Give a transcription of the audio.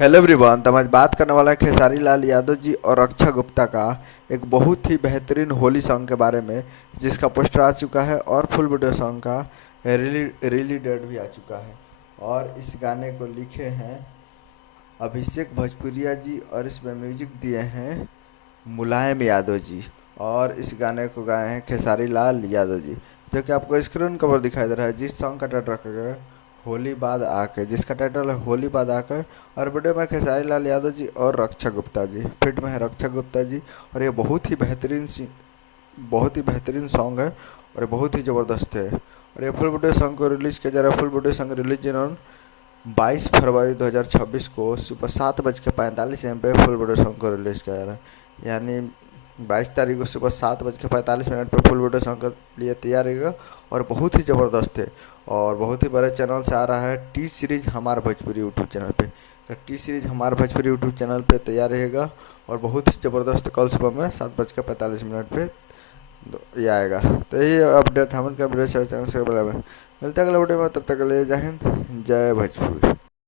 Hello everyone. तो हम आज बात करने वाला है खेसारी लाल यादव जी और अक्षय गुप्ता का एक बहुत ही बेहतरीन होली सॉन्ग के बारे में, जिसका पोस्टर आ चुका है और फुल वीडियो सॉन्ग का रिली डेट भी आ चुका है। और इस गाने को लिखे हैं अभिषेक भोजपुरिया जी और इसमें म्यूजिक दिए हैं मुलायम यादव जी। और इस गाने को गाए हैं खेसारी लाल यादव जी, जो कि आपको स्क्रीन कवर दिखाई दे रहा है। जिस सॉन्ग का टाइटल रखा गया है होली बाद आके, जिसका टाइटल है होली बाद आके। और वीडियो में खेसारी लाल यादव जी और रक्षा गुप्ता जी, फिट में है रक्षा गुप्ता जी। और ये बहुत ही बेहतरीन सॉन्ग है और ये बहुत ही ज़बरदस्त है। और ये फुल वीडियो सॉन्ग को रिलीज़ किया जा रहा है। Full video song release on 22 फरवरी 2026 को सुबह 7:45 पे फुल वीडियो सॉन्ग को रिलीज़ किया जा रहा है। यानी 22 तारीख को सुबह 7:45 पे फुल वीडियो सॉन्ग के लिए तैयार रहेगा। और बहुत ही ज़बरदस्त है और बहुत ही बड़े चैनल से आ रहा है। टी सीरीज हमार भोजपुरी यूट्यूब चैनल पे। तो टी सीरीज हमार भोजपुरी यूट्यूब चैनल पे तैयार रहेगा और बहुत ही ज़बरदस्त कल सुबह में 7:45 पे ये आएगा। तो यही अपडेट हम चैनल से मिलते हैं अगला वीडियो में। तब तक के लिए जय हिंद, जय भोजपुरी।